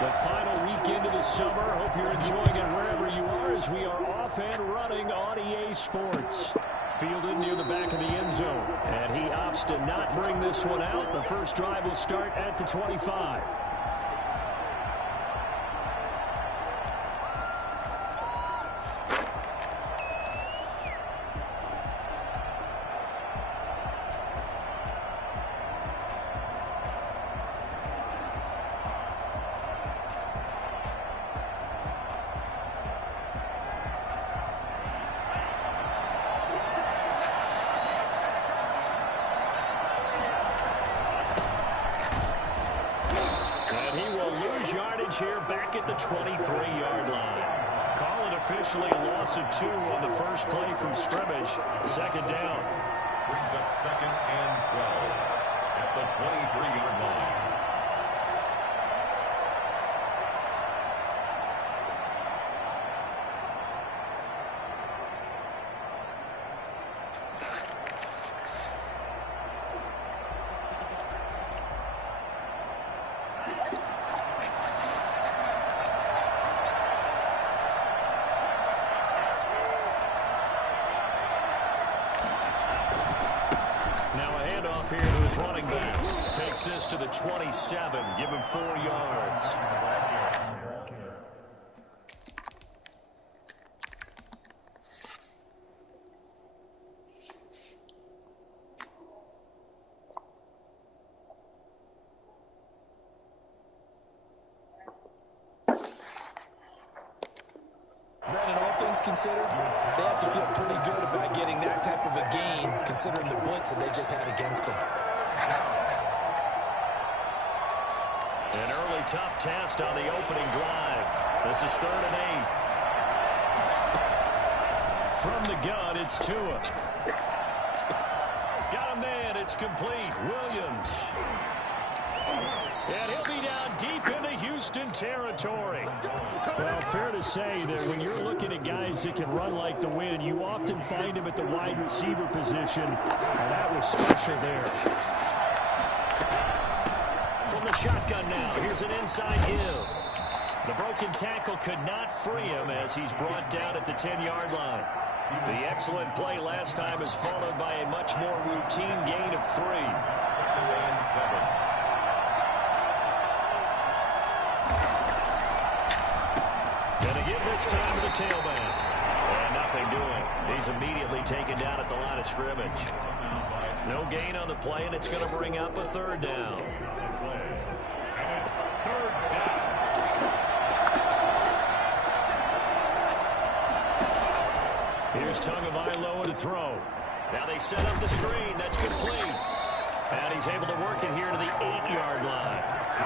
The final weekend of the summer. Hope you're enjoying it wherever you are as we are off and running on EA Sports. Fielded near the back of the end zone. And he opts to not bring this one out. The first drive will start at the 25. Here back at the 23-yard line. Call it officially a loss of 2 on the first play from scrimmage. Second down. Brings up 2nd and 12 at the 23-yard line. This to the 27. Give him 4 yards. Brandon, all things considered, they have to feel pretty good about getting that type of a gain, considering the blitz that they just had against them. An early tough test on the opening drive. This is 3rd and 8. From the gun, it's Tua. Got a man, it's complete. Williams. And he'll be down deep into Houston territory. Well, fair to say that when you're looking at guys that can run like the wind, you often find him at the wide receiver position. And that was special there. The shotgun now. Here's an inside give. The broken tackle could not free him as he's brought down at the 10-yard line. The excellent play last time is followed by a much more routine gain of 3. 2nd and 7. Gonna give this time to the tailback. And nothing doing. He's immediately taken down at the line of scrimmage. No gain on the play, and it's going to bring up a 3rd down. Here's Tagovailoa to throw. Now they set up the screen. That's complete. And he's able to work it here to the 8-yard line.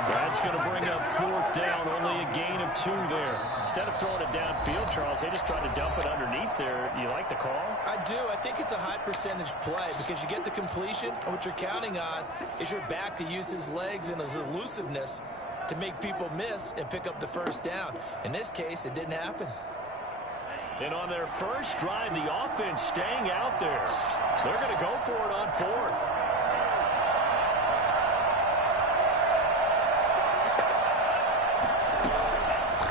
That's going to bring up 4th down. Only a gain of 2 there. Instead of throwing it downfield, Charles, they just tried to dump it underneath there. You like the call? I do. I think it's a high percentage play because you get the completion, and what you're counting on is your back to use his legs and his elusiveness to make people miss and pick up the 1st down. In this case, it didn't happen. And on their first drive, the offense staying out there. They're going to go for it on 4th.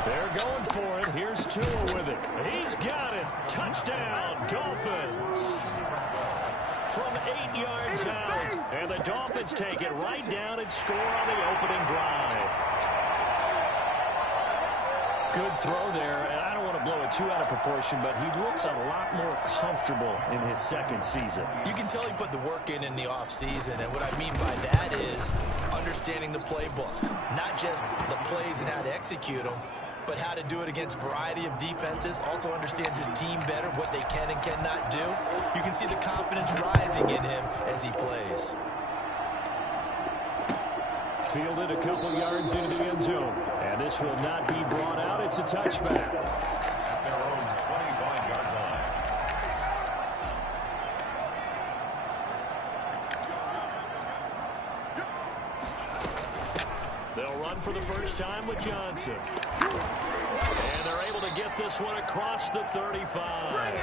They're going for it. Here's Tua with it. He's got it. Touchdown, Dolphins. From 8 yards out. And the Dolphins take it right down and score on the opening drive. Good throw there. And I don't want to blow it too out of proportion, but he looks a lot more comfortable in his 2nd season. You can tell he put the work in the offseason, and what I mean by that is understanding the playbook. Not just the plays and how to execute them, but how to do it against a variety of defenses. Also understands his team better, what they can and cannot do. You can see the confidence rising in him as he plays. Fielded a couple yards into the end zone. And this will not be brought out. It's a touchback. At their own 25-yard line. They'll run for the 1st first time with Johnson. And they're able to get this one across the 35.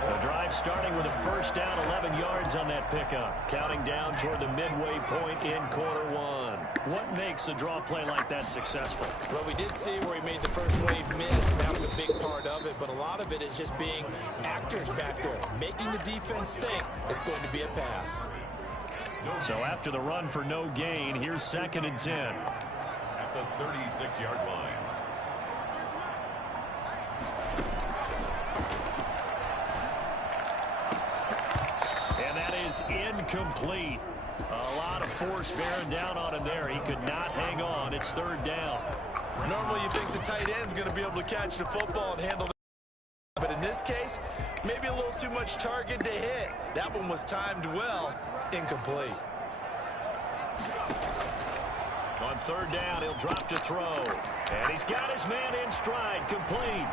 The drive starting with a first down, 11 yards on that pickup. Counting down toward the midway point in quarter one. What makes a draw play like that successful? Well, we did see where he made the first wave miss, and that was a big part of it. But a lot of it is just being actors back there, making the defense think it's going to be a pass. So after the run for no gain, here's 2nd and 10. At the 36-yard line. And that is incomplete. A lot of force bearing down on him there. He could not hang on. It's 3rd down. Normally you think the tight end's going to be able to catch the football and handle it. But in this case, maybe a little too much target to hit. That one was timed well. Incomplete. On 3rd down, he'll drop to throw. And he's got his man in stride. Complete.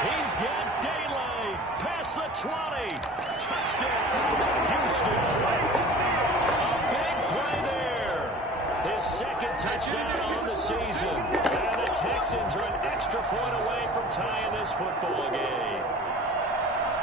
He's got daylight. Past the 20. Touchdown, Houston. A big play there. His 2nd touchdown on the season. And the Texans are an extra point away from tying this football game.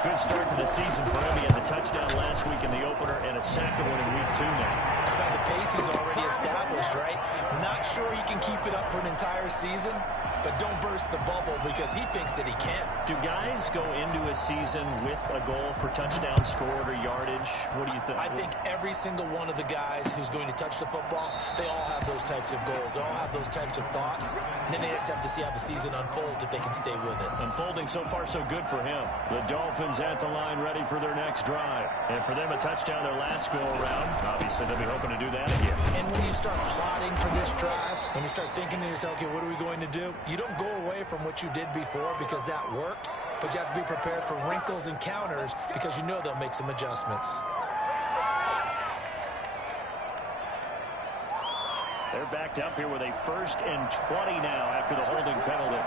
Good start to the season for him. He had the touchdown last week in the opener and a second one in week 2 now. How about the pace he's already established, right? Not sure he can keep it up for an entire season, but don't burst the bubble because he thinks that he can. Do guys go into a season with a goal for touchdown scored or yardage? What do you think? I think every single one of the guys who's going to touch the football, they all have those types of goals. They all have those types of thoughts. And then they just have to see how the season unfolds if they can stay with it. Unfolding so far so good for him. The Dolphins at the line ready for their next drive. And for them a touchdown their last go around. Obviously they'll be hoping to do that again. And when you start plotting for this drive, when you start thinking to yourself, okay, what are we going to do? You don't go away from what you did before because that worked, but you have to be prepared for wrinkles and counters because you know they'll make some adjustments. They're backed up here with a 1st and 20 now after the holding penalty.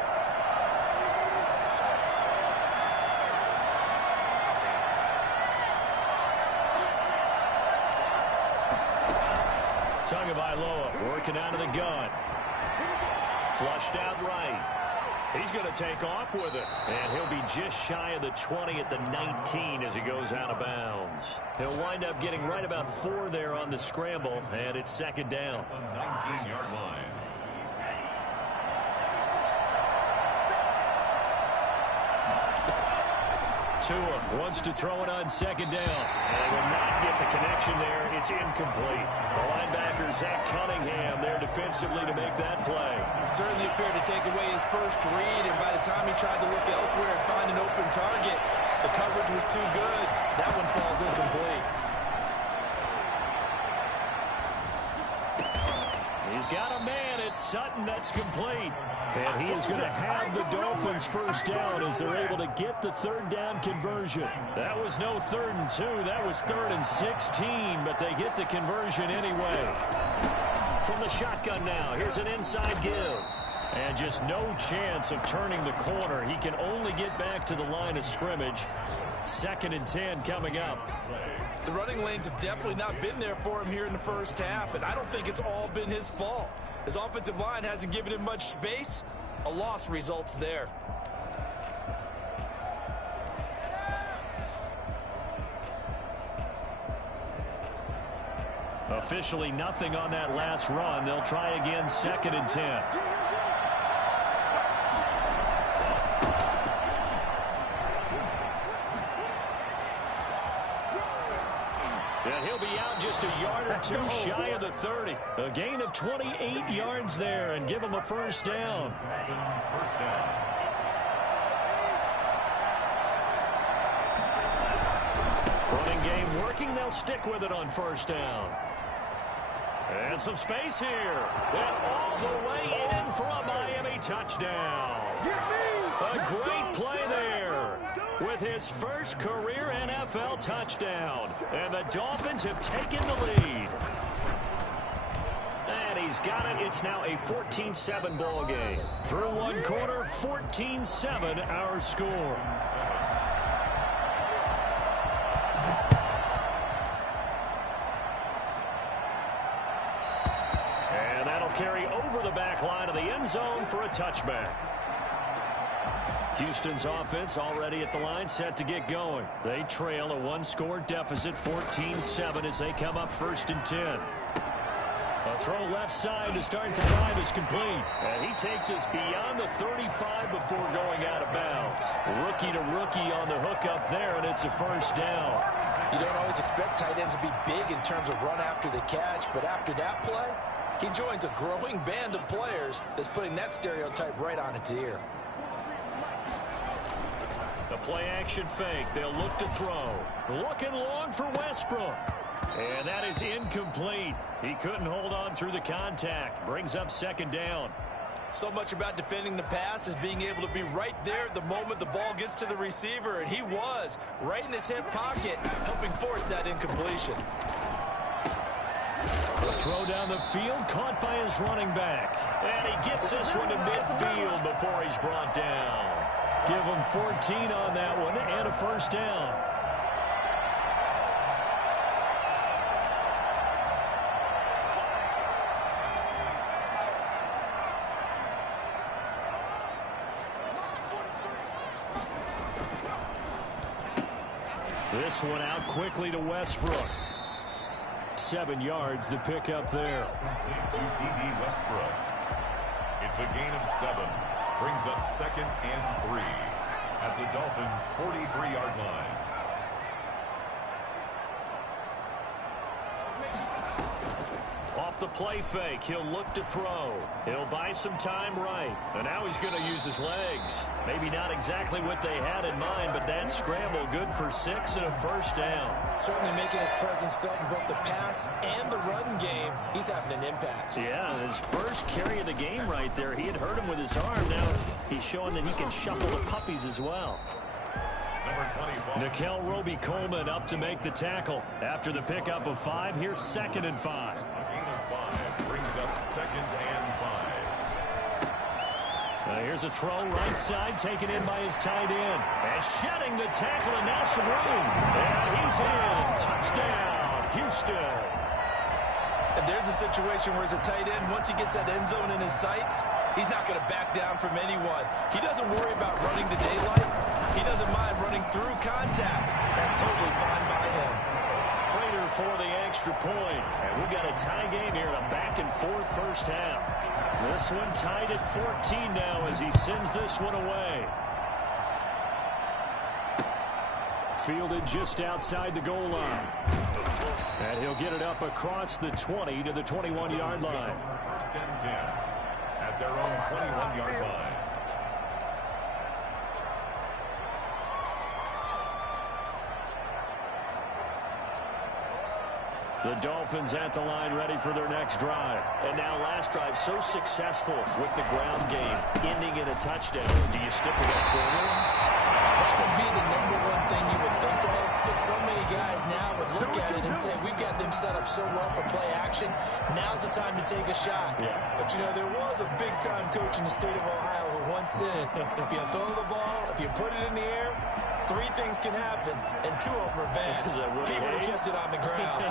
Tagovailoa working out of the gun. Flushed out right. He's going to take off with it. And he'll be just shy of the 20 at the 19 as he goes out of bounds. He'll wind up getting right about 4 there on the scramble, and it's 2nd down. 19-yard line. Tua wants to throw it on 2nd down. And they will not get the connection there. It's incomplete. The linebacker, Zach Cunningham, there defensively to make that play. Certainly appeared to take away his first read, and by the time he tried to look elsewhere and find an open target, the coverage was too good. That one falls incomplete. He's got a man. It's Sutton. That's complete. And he is going to have the Dolphins first down as they're able to get the 3rd down conversion. That was no 3rd and 2. That was 3rd and 16, but they get the conversion anyway. From the shotgun now, here's an inside give. And just no chance of turning the corner. He can only get back to the line of scrimmage. 2nd and 10 coming up. The running lanes have definitely not been there for him here in the first half, and I don't think it's all been his fault. His offensive line hasn't given him much space. A loss results there. Officially nothing on that last run. They'll try again, 2nd and 10. And he'll be out just a yard or 2 shy of the 30. A gain of 28 yards there and give him a first down. First down. Running game working. They'll stick with it on first down. And some space here. And all the way in for a Miami touchdown. A great play there with his first career NFL touchdown. And the Dolphins have taken the lead. And he's got it. It's now a 14-7 ball game. Through one quarter, 14-7 our score. Carry over the back line. end zone for a touchback. Houston's offense already at the line, set to get going. They trail a one-score deficit, 14-7, as they come up 1st and 10. A throw left side to start the drive is complete. And he takes us beyond the 35 before going out of bounds. Rookie to rookie on the hook up there, and it's a 1st down. You don't always expect tight ends to be big in terms of run after the catch, but after that play, he joins a growing band of players that's putting that stereotype right on its ear. The play-action fake. They'll look to throw. Looking long for Westbrook. And that is incomplete. He couldn't hold on through the contact. Brings up 2nd down. So much about defending the pass is being able to be right there at the moment the ball gets to the receiver, and he was right in his hip pocket, helping force that incompletion. The throw down the field, caught by his running back. And he gets this one to midfield before he's brought down. Give him 14 on that one and a 1st down. This one out quickly to Westbrook. 7 yards the pick up there. To D.D. Westbrook. It's a gain of 7. Brings up 2nd and 3 at the Dolphins' 43-yard line. Off the play fake, he'll look to throw. He'll buy some time right. And now he's going to use his legs. Maybe not exactly what they had in mind, but that scramble good for 6 and a 1st down. Certainly making his presence felt in both the pass and the run game. He's having an impact. Yeah, his first carry of the game right there. He had hurt him with his arm. Now he's showing that he can shuffle the puppies as well. Nickel Roby-Coleman up to make the tackle. After the pickup of 5, here's 2nd and 5. Brings up 2nd and 5. Here's a throw right side taken in by his tight end. And shedding the tackle, and now some room. And he's in. Touchdown, Houston. And there's a situation where as a tight end, once he gets that end zone in his sights, he's not going to back down from anyone. He doesn't worry about running to daylight. He doesn't mind running through contact. That's totally fine by him. Prater for the extra point. And we've got a tie game here in a back-and-forth 1st half. This one tied at 14 now as he sends this one away. Fielded just outside the goal line. And he'll get it up across the 20 to the 21-yard line. 1st and 10 at their own 21-yard line. The Dolphins at the line ready for their next drive. And now last drive so successful with the ground game, ending in a touchdown. Do you stick with that formula? That would be the #1 thing you would think of, but so many guys now would look at it and say, we've got them set up so well for play action. Now's the time to take a shot. Yeah. But, you know, there was a big-time coach in the state of Ohio who once said, if you throw the ball, if you put it in the air, 3 things can happen, and 2 of them are bad. He would have kept it on the ground.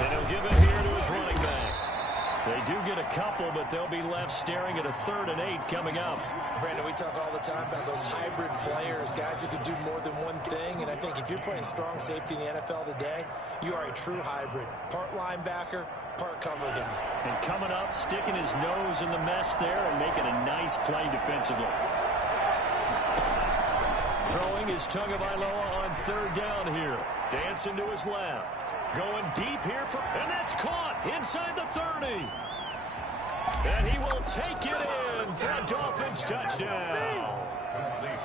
And he'll give it here to his running back. They do get a couple, but they'll be left staring at a 3rd and 8 coming up. Brandon, we talk all the time about those hybrid players, guys who can do more than one thing. And I think if you're playing strong safety in the NFL today, you are a true hybrid. Part linebacker, part cover guy. And coming up, sticking his nose in the mess there and making a nice play defensively. Throwing is Tagovailoa on 3rd down here. Dancing to his left. Going deep here for, and that's caught inside the 30. And he will take it in for a Dolphins touchdown.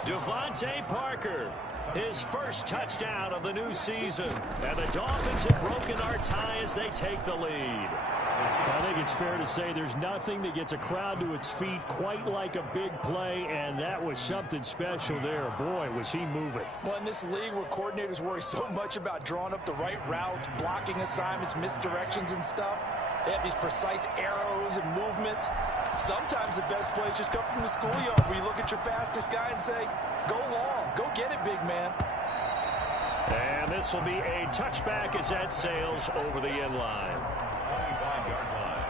Devontae Parker, his first touchdown of the new season. And the Dolphins have broken our tie as they take the lead. I think it's fair to say there's nothing that gets a crowd to its feet quite like a big play, and that was something special there. Boy, was he moving. Well, in this league where coordinators worry so much about drawing up the right routes, blocking assignments, misdirections and stuff, they have these precise arrows and movements. Sometimes the best plays just come from the schoolyard where you look at your fastest guy and say, Go long. Go get it, big man. And this will be a touchback as that sails over the end line. 25-yard line.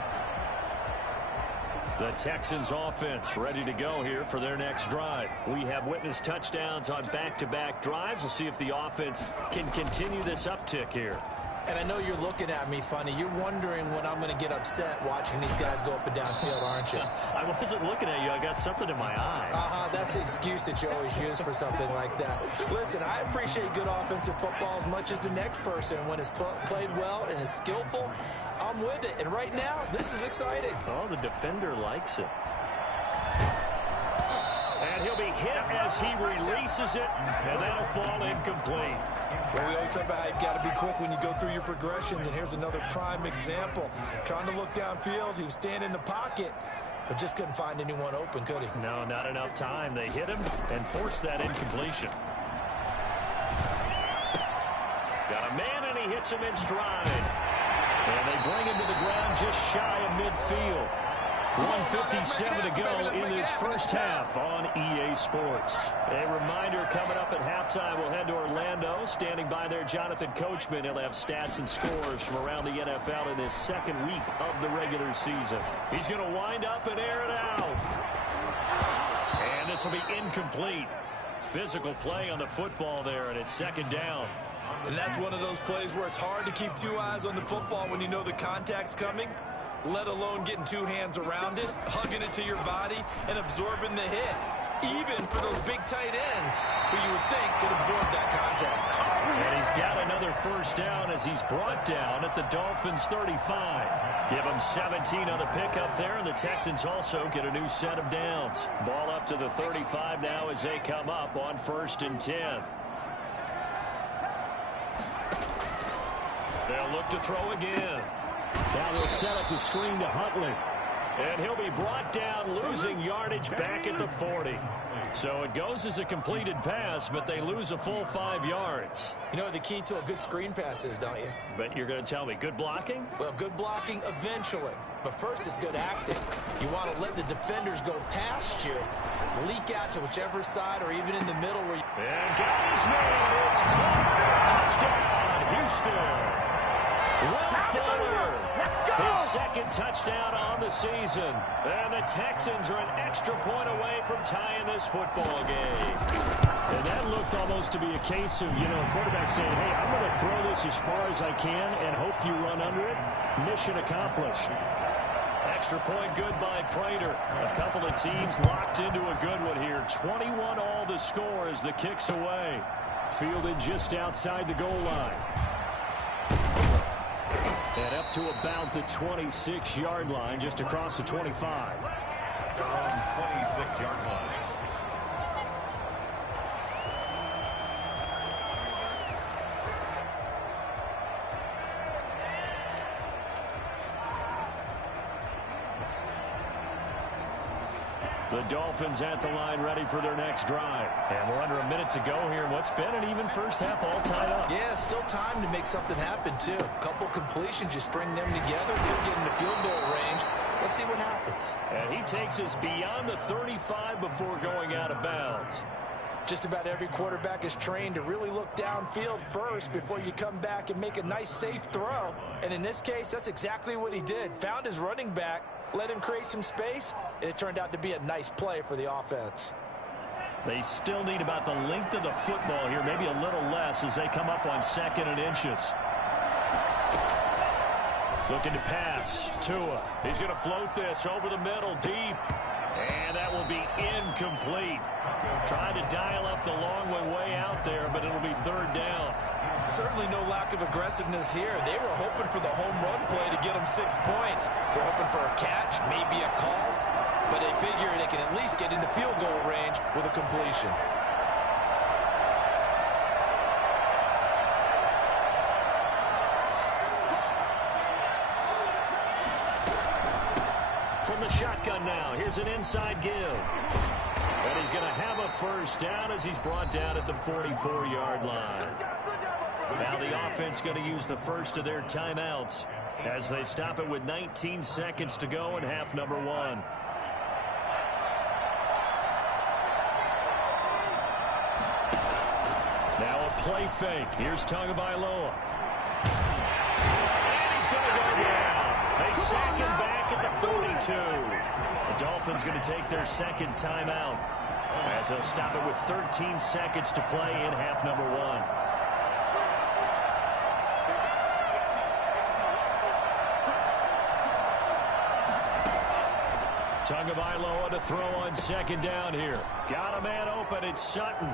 The Texans offense ready to go here for their next drive. We have witnessed touchdowns on back-to-back drives. We'll see if the offense can continue this uptick here. And I know you're looking at me funny. You're wondering when I'm going to get upset watching these guys go up and down field, aren't you? I wasn't looking at you. I got something in my eye. That's the excuse that you always use for something like that. Listen, I appreciate good offensive football as much as the next person. When it's played well and is skillful, I'm with it. And right now, this is exciting. Oh, the defender likes it. And he'll be hit as he releases it, and that'll fall incomplete. Well, we always talk about how you've got to be quick when you go through your progressions, and here's another prime example. Trying to look downfield, he was standing in the pocket, but just couldn't find anyone open, could he? No, not enough time. They hit him and forced that incompletion. Got a man, and he hits him in stride. And they bring him to the ground just shy of midfield. 1:57 to go in this first half on EA Sports. A reminder, coming up at halftime, we'll head to Orlando. Standing by there, Jonathan Coachman. He'll have stats and scores from around the NFL in this second week of the regular season. He's going to wind up and air it out. And this will be incomplete. Physical play on the football there, and it's second down. And that's one of those plays where it's hard to keep two eyes on the football when you know the contact's coming, let alone getting two hands around it, hugging it to your body, and absorbing the hit. Even for those big tight ends who you would think could absorb that contact. And he's got another first down as he's brought down at the Dolphins' 35. Give him 17 on the pickup there, and the Texans also get a new set of downs. Ball up to the 35 now as they come up on 1st and 10. They'll look to throw again. Now they'll set up the screen to Huntley. And he'll be brought down, losing yardage back at the 40. So it goes as a completed pass, but they lose a full 5 yards. You know what the key to a good screen pass is, don't you? But you're going to tell me, good blocking? Well, good blocking eventually. But first is good acting. You want to let the defenders go past you, leak out to whichever side or even in the middle where you... And got his man. It's caught. Touchdown, Houston. Will Fuller, his second touchdown on the season. And the Texans are an extra point away from tying this football game. And that looked almost to be a case of, a quarterback saying, hey, I'm going to throw this as far as I can and hope you run under it. Mission accomplished. Extra point good by Prater. A couple of teams locked into a good one here. 21 all the score as the kick's away. Fielded just outside the goal line. And up to about the 26-yard line, just across the 25. From 26-yard line. The Dolphins at the line ready for their next drive. And we're under a minute to go here. What's been an even first half all tied up. Yeah, still time to make something happen, too. A couple completions, you string them together, could get into field goal range. Let's see what happens. And he takes us beyond the 35 before going out of bounds. Just about every quarterback is trained to really look downfield first before you come back and make a nice, safe throw. And in this case, that's exactly what he did. Found his running back, let him create some space, and it turned out to be a nice play for the offense. They still need about the length of the football here, maybe a little less as they come up on 2nd and inches. Looking to pass. Tua. He's going to float this over the middle, deep. And that will be incomplete. Trying to dial up the long way out there, but it'll be 3rd down. Certainly no lack of aggressiveness here. They were hoping for the home run play to get them 6 points. They're hoping for a catch, maybe a call, but they figure they can at least get into field goal range with a completion. From the shotgun now, here's an inside give. And he's going to have a first down as he's brought down at the 44-yard line. Now the offense going to use the first of their timeouts as they stop it with 19 seconds to go in half number 1. play fake. Here's Tagovailoa. And he's going to go down. They sack him back at the 42. The Dolphins going to take their second timeout as they'll stop it with 13 seconds to play in half number one. Tagovailoa to throw on second down here. Got a man open. It's Sutton.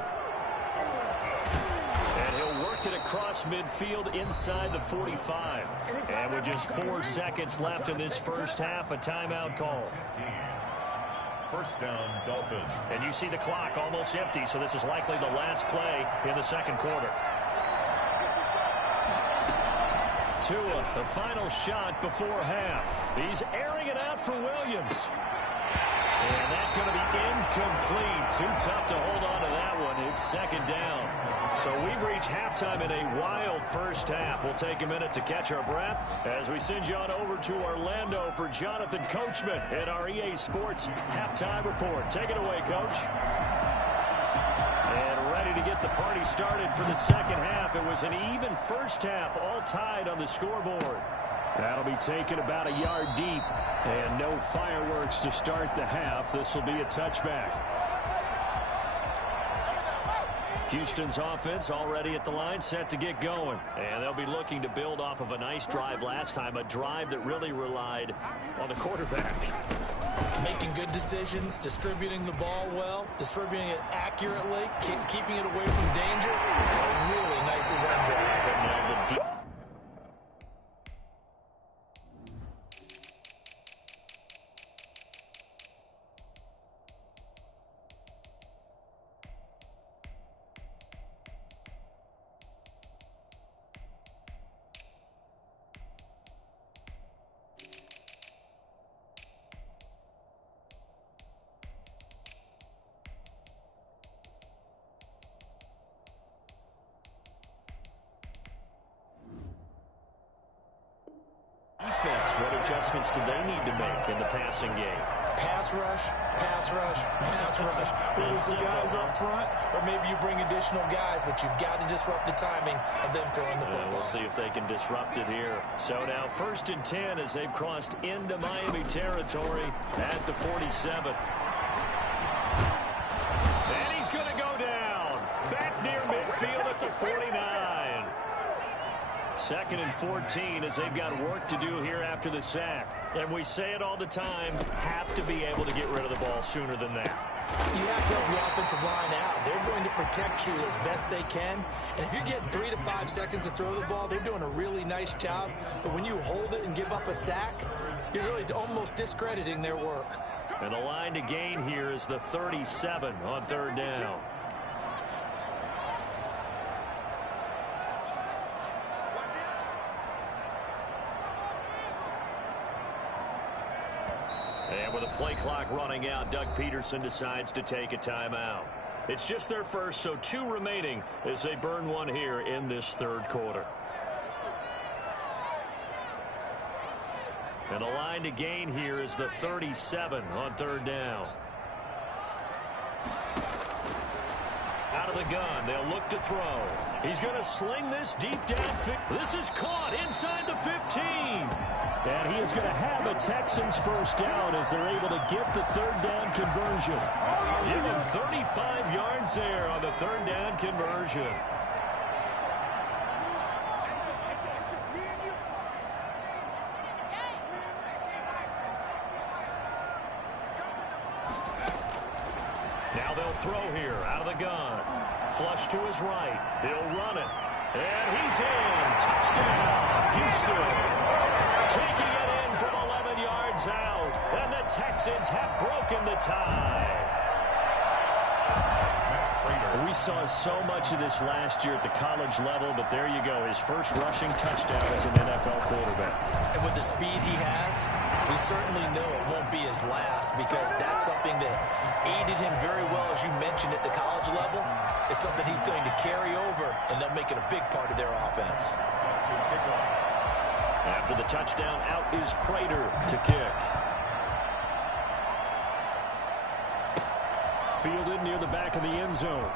And he'll work it across midfield inside the 45. And with just 4 seconds left in this first half, a timeout call. First down, Dolphins. And you see the clock almost empty, so this is likely the last play in the second quarter. Tua, the final shot before half. He's airing it out for Williams. And that's going to be incomplete. Too tough to hold on to that one. It's second down. So we've reached halftime in a wild first half. We'll take a minute to catch our breath as we send you on over to Orlando for Jonathan Coachman in our EA Sports halftime report. Take it away, Coach. And ready to get the party started for the second half. It was an even first half, all tied on the scoreboard. That'll be taken about a yard deep. And no fireworks to start the half. This will be a touchback. Houston's offense already at the line, set to get going. And they'll be looking to build off of a nice drive last time, a drive that really relied on the quarterback. Making good decisions, distributing the ball well, distributing it accurately, keeping it away from danger. A really nicely run drive. And now the defense, what adjustments do they need to make in the passing game? Pass rush, pass rush, pass rush. Whether it's the guys up front or maybe you bring additional guys, but you've got to disrupt the timing of them throwing the football. We'll see if they can disrupt it here. So now 1st and 10 as they've crossed into Miami territory at the 47. And he's going to go down. Back near midfield at the 49. 2nd and 14 as they've got work to do here after the sack. And we say it all the time, have to be able to get rid of the ball sooner than that. You have to help your offensive line out. They're going to protect you as best they can. And if you're getting 3 to 5 seconds to throw the ball, they're doing a really nice job. But when you hold it and give up a sack, you're really almost discrediting their work. And the line to gain here is the 37 on 3rd down. And with a play clock running out, Doug Peterson decides to take a timeout. It's just their first, so 2 remaining as they burn one here in this 3rd quarter. And the line to gain here is the 37 on 3rd down. Out of the gun, they'll look to throw. He's going to sling this deep down. This is caught inside the 15. And he is going to have a Texans first down as they're able to get the 3rd down conversion. Give him 35 yards there on the 3rd down conversion. Now they'll throw here out of the gun. Flush to his right. He'll run it. And he's in. Touchdown, Houston. Taking it in from 11 yards out. And the Texans have broken the tie. We saw so much of this last year at the college level, but there you go. His first rushing touchdown as an NFL quarterback. And with the speed he has, we certainly know it won't be his last because that's something that aided him very well, as you mentioned, at the college level. It's something he's going to carry over, and they'll make it a big part of their offense. After the touchdown, out is Prater to kick. Fielded near the back of the end zone.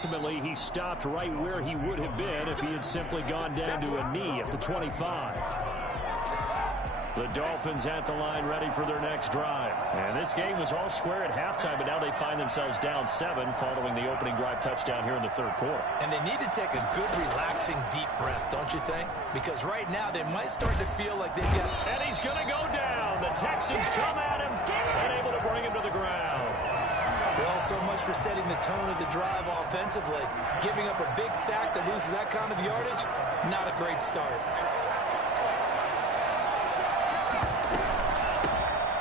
ultimately he stopped right where he would have been if he had simply gone down to a knee at the 25. The Dolphins at the line ready for their next drive. And this game was all square at halftime, but now they find themselves down 7 following the opening drive touchdown here in the third quarter. And they need to take a good, relaxing, deep breath, don't you think? Because right now they might start to feel like they've got... And he's going to go down. The Texans come at him, unable to bring him to the ground. Well, so much for setting the tone of the drive offensively. Giving up a big sack that loses that kind of yardage, not a great start.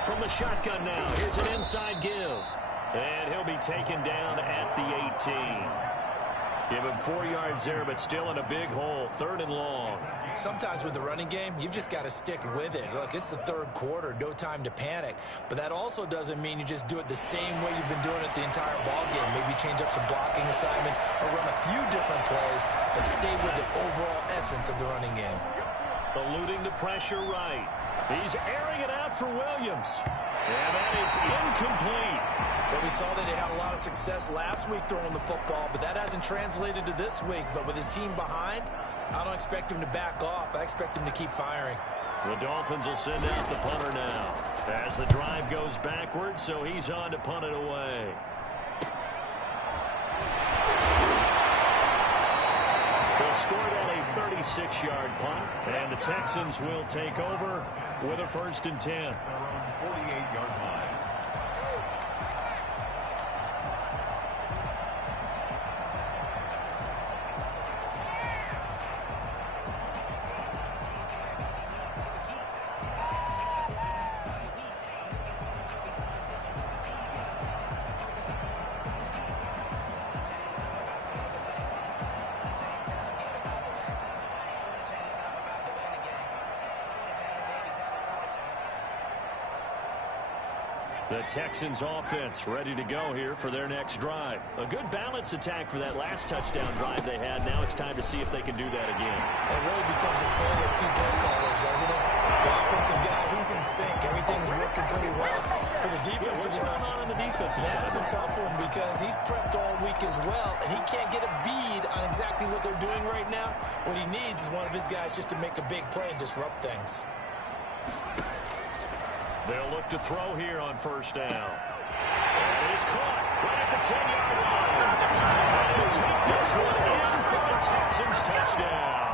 From the shotgun now, here's an inside give. And he'll be taken down at the 18. Give him 4 yards there, but still in a big hole, 3rd and long. Sometimes with the running game, you've just got to stick with it. Look, it's the third quarter, no time to panic. But that also doesn't mean you just do it the same way you've been doing it the entire ball game. Maybe change up some blocking assignments or run a few different plays, but stay with the overall essence of the running game. Eluding the pressure right. He's airing it out for Williams. And that is incomplete. Well, we saw that he had a lot of success last week throwing the football, but that hasn't translated to this week. But with his team behind, I don't expect him to back off. I expect him to keep firing. The Dolphins will send out the punter now as the drive goes backwards, so he's on to punt it away. They'll score that a 36-yard punt, and the Texans will take over with a 1st and 10. 48-yard line. The Texans offense ready to go here for their next drive. A good balance attack for that last touchdown drive they had. Now it's time to see if they can do that again. It really becomes a tale of 2 play callers, doesn't it? The offensive guy, he's in sync. Everything's working pretty well. For the defensive What's going on the defensive side? That's a tough one because he's prepped all week as well, and he can't get a bead on exactly what they're doing right now. What he needs is one of his guys just to make a big play and disrupt things. They'll look to throw here on 1st down. And it is caught right at the 10-yard line. And he'll take this one in for the Texans touchdown.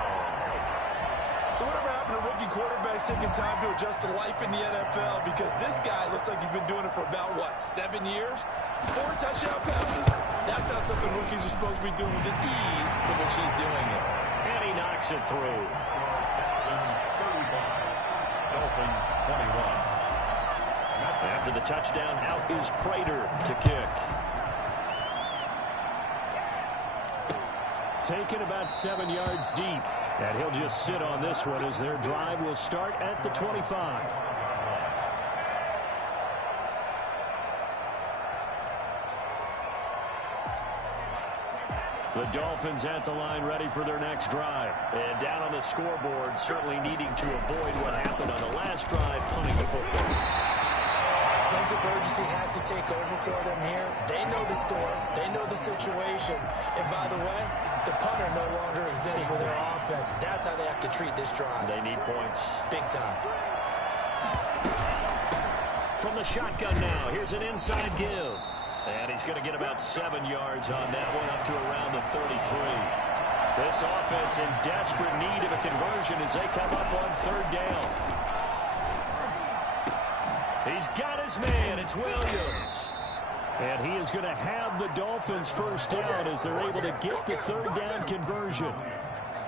So whatever happened to rookie quarterbacks taking time to adjust to life in the NFL? Because this guy looks like he's been doing it for about, 7 years? 4 touchdown passes? That's not something rookies are supposed to be doing with the ease in which he's doing it. And he knocks it through. Texans 35. Dolphins 21. After the touchdown, out is Prater to kick. Taken about 7 yards deep. And he'll just sit on this one as their drive will start at the 25. The Dolphins at the line ready for their next drive. And down on the scoreboard, certainly needing to avoid what happened on the last drive, punting the football. Sense of urgency has to take over for them here. They know the score. They know the situation. And by the way, the punter no longer exists for their offense. That's how they have to treat this drive. They need points. Big time. From the shotgun now, here's an inside give. And he's going to get about 7 yards on that one, up to around the 33. This offense in desperate need of a conversion as they come up on 3rd down. He's got his man. It's Williams. And he is going to have the Dolphins 1st down as they're able to get the 3rd down conversion.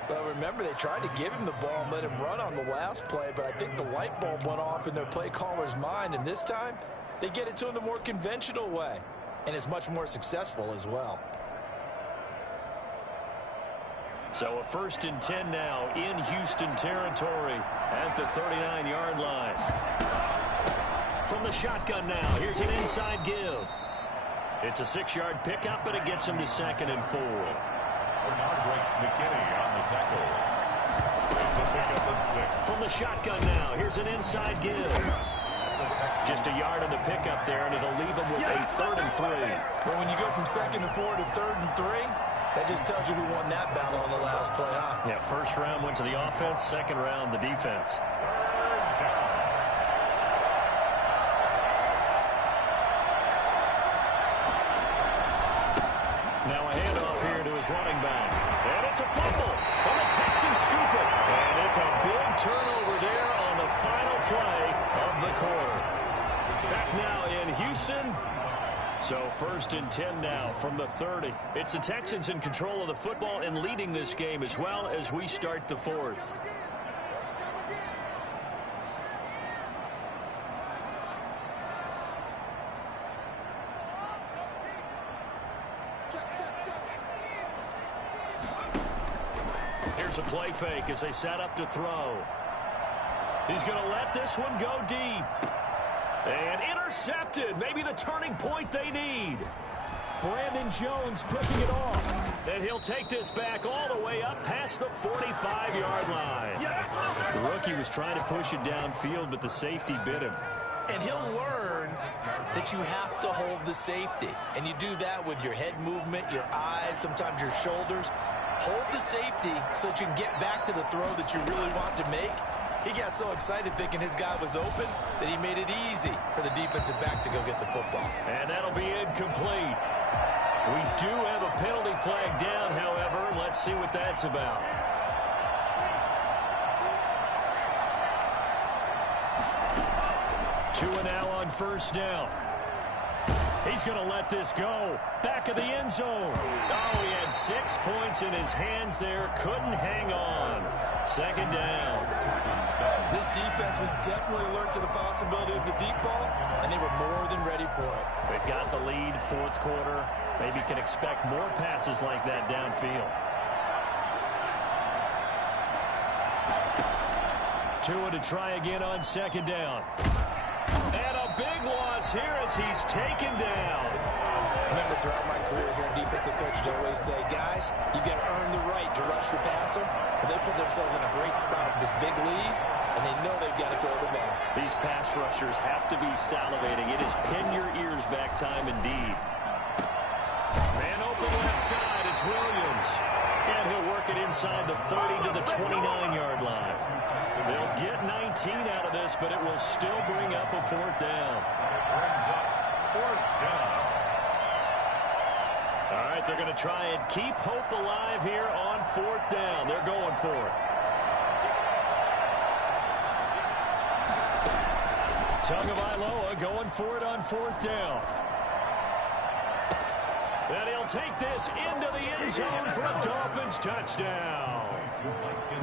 Well, remember, they tried to give him the ball and let him run on the last play, but I think the light bulb went off in their play caller's mind, and this time they get it to him the more conventional way, and it's much more successful as well. So a 1st and 10 now in Houston territory at the 39-yard line. From the shotgun now, here's an inside give. It's a 6-yard pickup, but it gets him to 2nd and 4. McKinney on the tackle. It's a pickup of 6. From the shotgun now, here's an inside give. Just a yard on the pickup there, and it'll leave him with a 3rd and 3. Well, when you go from 2nd and 4 to 3rd and 3. That just tells you who won that battle on the last play, huh? Yeah, first round went to the offense, second round the defense. Now a handoff here to his running back. And it's a fumble. And the Texans scoop it. And it's a big turnover there on the final play of the quarter. Back now in Houston. So 1st and 10 now from the 30. It's the Texans in control of the football and leading this game as well as we start the 4th. Here's a play fake as they set up to throw. He's going to let this one go deep. And intercepted. Maybe the turning point they need. Brandon Jones picking it off. And he'll take this back all the way up past the 45-yard line. The rookie was trying to push it downfield, but the safety bit him. And he'll learn that you have to hold the safety. And you do that with your head movement, your eyes, sometimes your shoulders. Hold the safety so that you can get back to the throw that you really want to make. He got so excited thinking his guy was open that he made it easy for the defensive back to go get the football. And that'll be incomplete. We do have a penalty flag down, however. Let's see what that's about. Two and now on 1st down. He's going to let this go. Back of the end zone. Oh, he had 6 points in his hands there. Couldn't hang on. 2nd down. This defense was definitely alert to the possibility of the deep ball, and they were more than ready for it. They've got the lead, 4th quarter. Maybe can expect more passes like that downfield. Tua to try again on 2nd down. And a big loss here as he's taken down. Remember, throughout my career here in defensive coach, I always say, guys, you got to earn the right to rush the passer. But they put themselves in a great spot with this big lead, and they know they've got to throw the ball. These pass rushers have to be salivating. It is pin your ears back time indeed. Man open left side. It's Williams. And he'll work it inside the 30 to the 29-yard line. They'll get 19 out of this, but it will still bring up a 4th down. Brings up 4th down. All right, they're going to try and keep hope alive here on 4th down. They're going for it. Tagovailoa going for it on 4th down. And he'll take this into the end zone for a Dolphins touchdown.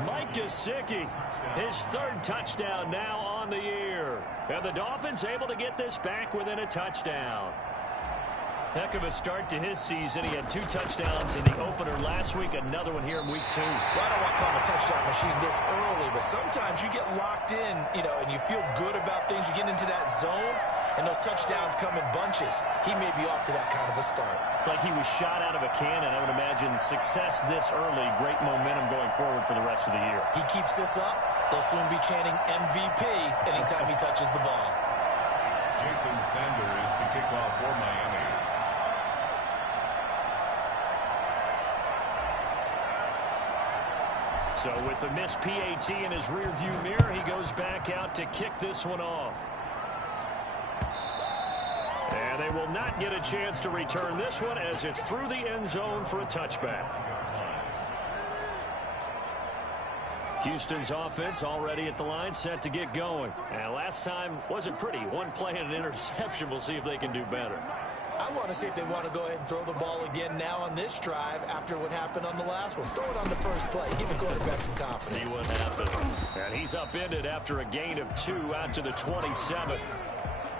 Mike Gesicki, his 3rd touchdown now on the year. And the Dolphins able to get this back within a touchdown. Heck of a start to his season. He had 2 touchdowns in the opener last week, another one here in week 2. Well, I don't want to call him a touchdown machine this early, but sometimes you get locked in, and you feel good about things. You get into that zone, and those touchdowns come in bunches. He may be off to that kind of a start. It's like he was shot out of a cannon. I would imagine success this early, great momentum going forward for the rest of the year. He keeps this up, they'll soon be chanting MVP anytime he touches the ball. Jason Sanders to kick off for Miami. So with the missed PAT in his rearview mirror, he goes back out to kick this one off. And they will not get a chance to return this one as it's through the end zone for a touchback. Houston's offense already at the line, set to get going. And last time wasn't pretty. One play and an interception. We'll see if they can do better. I want to see if they want to go ahead and throw the ball again now on this drive after what happened on the last one. Throw it on the first play. Give the quarterback some confidence. See what happens. And he's upended after a gain of 2 out to the 27.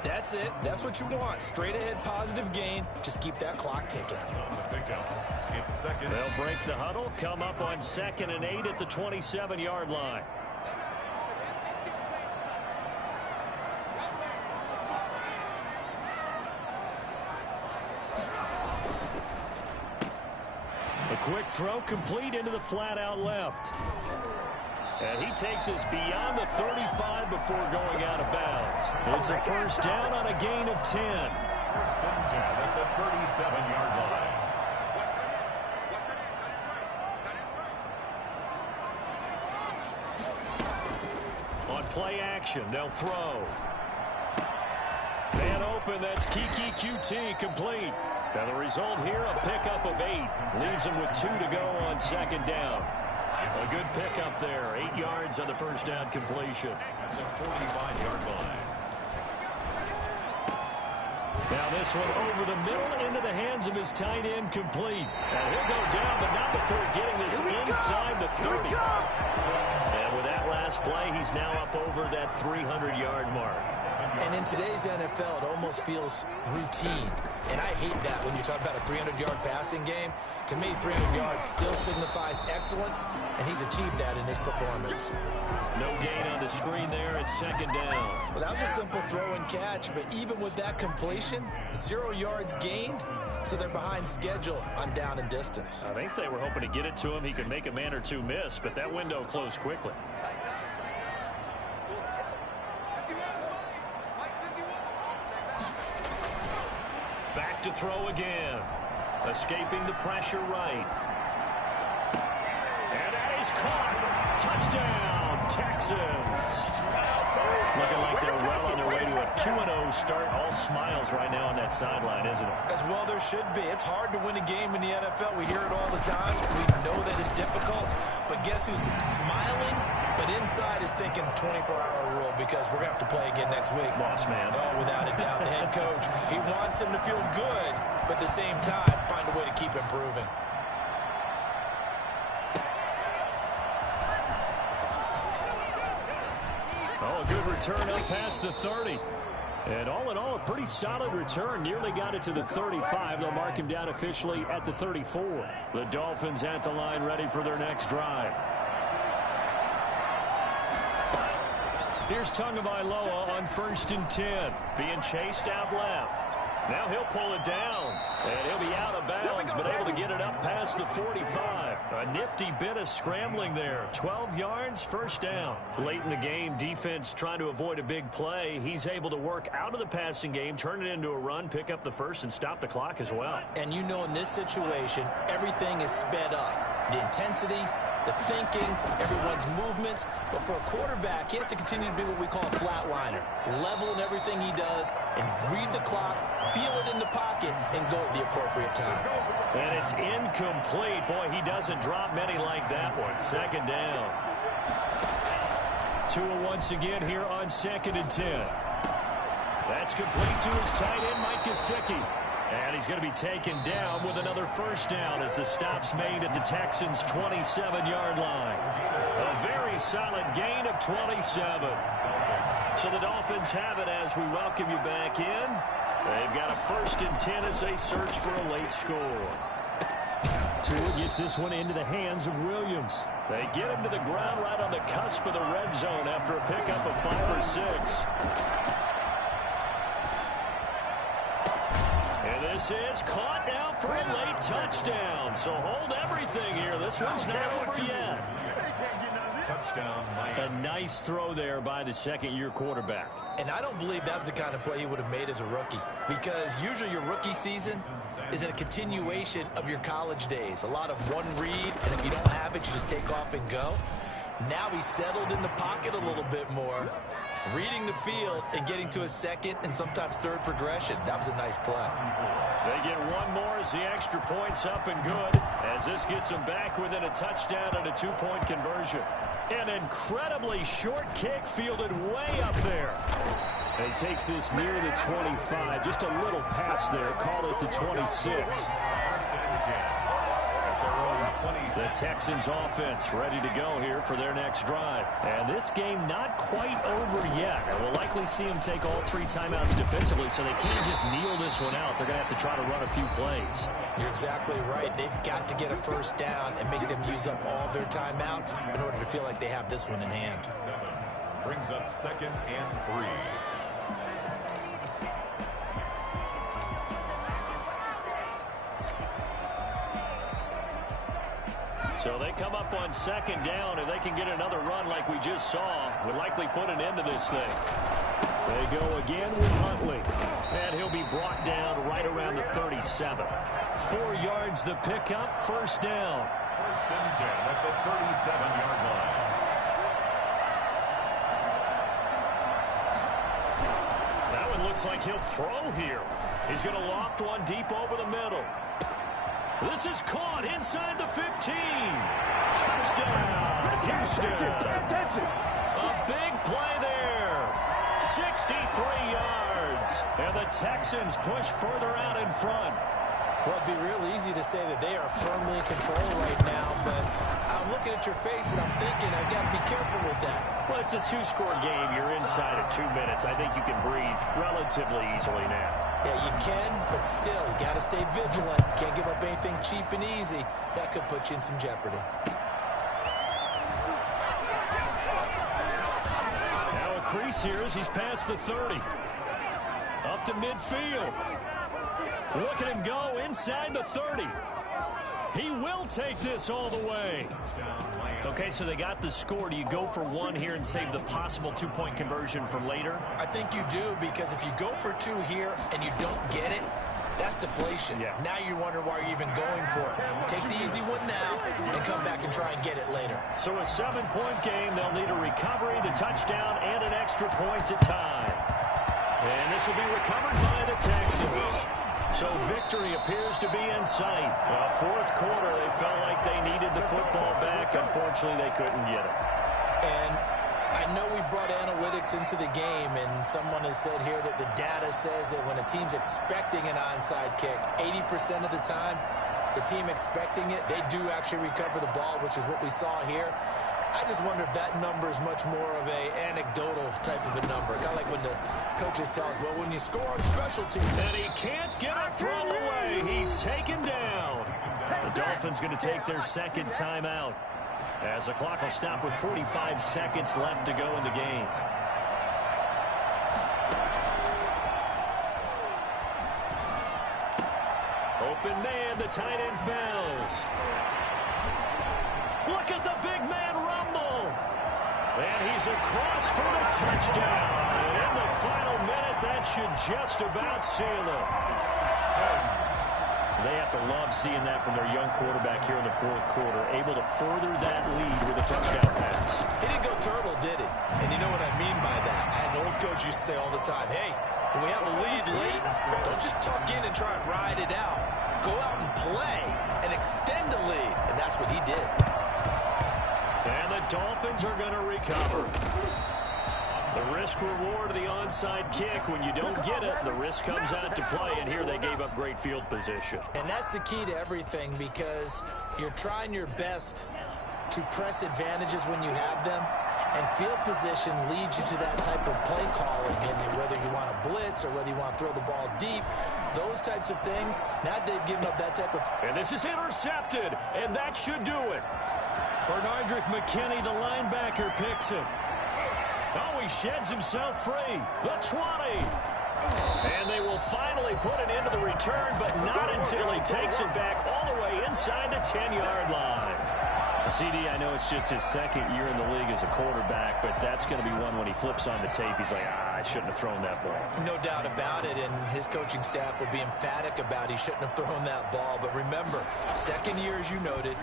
That's it. That's what you want. Straight ahead positive gain. Just keep that clock ticking. It's 2nd. They'll break the huddle, come up on 2nd and 8 at the 27-yard line. A quick throw complete into the flat out left. And he takes us beyond the 35 before going out of bounds. It's a 1st down on a gain of 10. 1st and 10 at the 37-yard line. play action. They'll throw. Man open, that's Kiki QT, complete. Now the result here, a pickup of 8. Leaves him with 2 to go on second down. A good pickup there. 8 yards on the first down completion. At the 45-yard line. Now this one over the middle into the hands of his tight end, complete. And he'll go down, but not before getting this inside the 30. And with that last play, he's now up over that 300-yard mark. And in today's NFL, it almost feels routine. And I hate that when you talk about a 300-yard passing game. To me, 300 yards still signifies excellence, and he's achieved that in his performance. No gain on the screen there. It's second down. Well, that was a simple throw and catch, but even with that completion, 0 yards gained, so they're behind schedule on down and distance. I think they were hoping to get it to him. He could make a man or two miss, but that window closed quickly. Back to throw again. Escaping the pressure right. And that is caught. Touchdown, Texans. Looking like they're well on their way to a 2-0 start. All smiles right now on that sideline, isn't it? As well there should be. It's hard to win a game in the NFL. We hear it all the time. We know that it's difficult. But guess who's smiling? But inside is thinking 24-hour rule because we're going to have to play again next week. Boss man. Oh, without a doubt. The head coach, he wants them to feel good, but at the same time, find a way to keep improving. Oh, a good return up past the 30. And all in all, a pretty solid return. Nearly got it to the 35. They'll mark him down officially at the 34. The Dolphins at the line ready for their next drive. Here's Tagovailoa on 1st and 10. Being chased out left. Now he'll pull it down. And he'll be out of bounds, but able to get it up past the 45. A nifty bit of scrambling there. 12 yards, first down. Late in the game, defense trying to avoid a big play. He's able to work out of the passing game, turn it into a run, pick up the first, and stop the clock as well. And you know in this situation, everything is sped up. The intensity, the thinking, everyone's movements. But for a quarterback, he has to continue to be what we call a flatliner. Level in everything he does and read the clock, feel it in the pocket, and go at the appropriate time. And it's incomplete. Boy, he doesn't drop many like that one. Second down. Tua once again here on 2nd and 10. That's complete to his tight end, Mike Gesicki. And he's going to be taken down with another first down as the stop's made at the Texans' 27-yard line. A very solid gain of 27. So the Dolphins have it as we welcome you back in. They've got a 1st and 10 as they search for a late score. Tua gets this one into the hands of Williams. They get him to the ground right on the cusp of the red zone after a pickup of 5 or 6. And this is caught now for a late touchdown. So hold everything here. This one's not over yet. Touchdown, Mike. A nice throw there by the second-year quarterback. And I don't believe that was the kind of play he would have made as a rookie. Because usually your rookie season is a continuation of your college days. A lot of one read, and if you don't have it, you just take off and go. Now he's settled in the pocket a little bit more, reading the field and getting to a second and sometimes third progression. That was a nice play. They get one more as the extra point's up and good, as this gets them back within a touchdown and a 2-point conversion. An incredibly short kick fielded way up there. And he takes this near the 25. Just a little pass there. Call it the 26. The Texans offense ready to go here for their next drive. And this game not quite over yet. And we'll likely see them take all 3 timeouts defensively, so they can't just kneel this one out. They're going to have to try to run a few plays. You're exactly right. They've got to get a first down and make them use up all their timeouts in order to feel like they have this one in hand. 7 brings up 2nd and 3. So they come up on 2nd down. If they can get another run like we just saw, would likely put an end to this thing. They go again with Huntley. And he'll be brought down right around the 37. 4 yards the pickup, first down. 1st and 10 at the 37-yard line. looks like he'll throw here. He's going to loft one deep over the middle. This is caught inside the 15. Touchdown, Houston. A big play there. 63 yards. And the Texans push further out in front. Well, it'd be real easy to say that they are firmly in control right now, but I'm looking at your face and I'm thinking I've got to be careful with that. Well, it's a two-score game. You're inside of 2 minutes. I think you can breathe relatively easily now. Yeah, you can, but still, you got to stay vigilant. Can't give up anything cheap and easy. That could put you in some jeopardy. Now a crease here as he's past the 30. Up to midfield. Look at him go inside the 30. He will take this all the way. Okay, so they got the score. Do you go for one here and save the possible two-point conversion for later? I think you do, because if you go for two here and you don't get it, that's deflation. Yeah. Now you're wondering why you're even going for it. Take the easy one now and come back and try and get it later. So a 7-point game. They'll need a recovery, the touchdown, and an extra point to tie. And this will be recovered by the Texans. So victory appears to be in sight. Fourth quarter, they felt like they needed the football back. Unfortunately, they couldn't get it. And I know we brought analytics into the game, and someone has said here that the data says that when a team's expecting an onside kick, 80% of the time, the team expecting it, they do actually recover the ball, which is what we saw here. I just wonder if that number is much more of a anecdotal type of a number. Kind of like when the coaches tell us, well, when you score on special teams. And he can't get a throw away. He's taken down. The Dolphins going to take their second timeout as the clock will stop with 45 seconds left to go in the game. Open man, the tight end fails. Look at the big man rumble. And he's across for the touchdown. And in the final minute, that should just about seal it. They have to love seeing that from their young quarterback here in the fourth quarter, able to further that lead with a touchdown pass. He didn't go turtle, did he? And you know what I mean by that. I had an old coach used to say all the time, hey, when we have a lead late, don't just tuck in and try and ride it out. Go out and play and extend the lead. And that's what he did. And the Dolphins are going to recover. The risk-reward of the onside kick. When you don't get it, the risk comes out to play, and here they gave up great field position. And that's the key to everything, because you're trying your best to press advantages when you have them, and field position leads you to that type of play calling, and whether you want to blitz or whether you want to throw the ball deep, those types of things. Now they've given up that type of... And this is intercepted, and that should do it. Bernardrick McKinney, the linebacker, picks it. Oh, he sheds himself free. The 20. And they will finally put an end to the return, but not until he takes it back all the way inside the 10-yard line. CD, I know it's just his second year in the league as a quarterback, but that's going to be one when he flips on the tape. He's like, I shouldn't have thrown that ball. No doubt about it, and his coaching staff will be emphatic about he shouldn't have thrown that ball. But remember, second year, as you noted,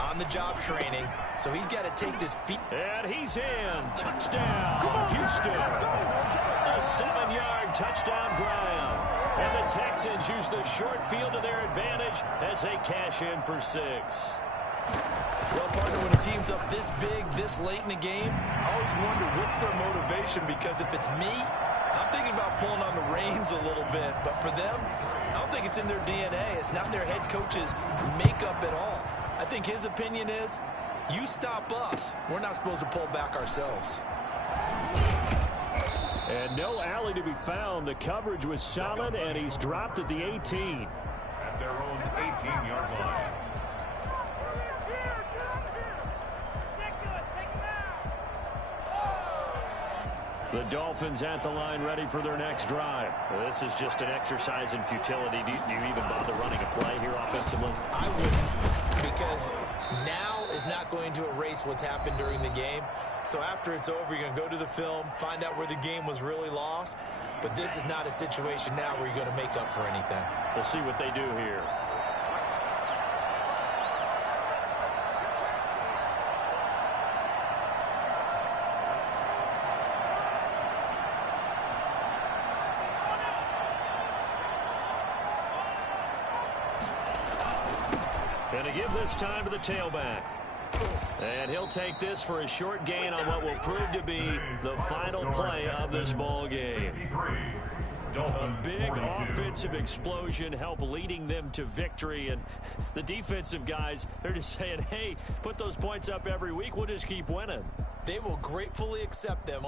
on-the-job training, so he's got to take this feet. And he's in. Touchdown, Houston. A 7-yard touchdown ground. And the Texans use the short field to their advantage as they cash in for 6. Well, partner, when a team's up this big, this late in the game, I always wonder what's their motivation, because if it's me, I'm thinking about pulling on the reins a little bit. But for them, I don't think it's in their DNA. It's not their head coach's makeup at all. I think his opinion is, you stop us. We're not supposed to pull back ourselves. And no alley to be found. The coverage was solid, and he's dropped at the 18. At their own 18-yard line. The Dolphins at the line, ready for their next drive. Well, this is just an exercise in futility. Do you even bother running a play here offensively? I wouldn't, because now is not going to erase what's happened during the game. So after it's over, you're going to go to the film, find out where the game was really lost. But this is not a situation now where you're going to make up for anything. We'll see what they do here. And to give this time to the tailback. And he'll take this for a short gain on what will prove to be the final play of this ball game. A big offensive explosion helped leading them to victory. And the defensive guys, they're just saying, hey, put those points up every week. We'll just keep winning. They will gratefully accept them.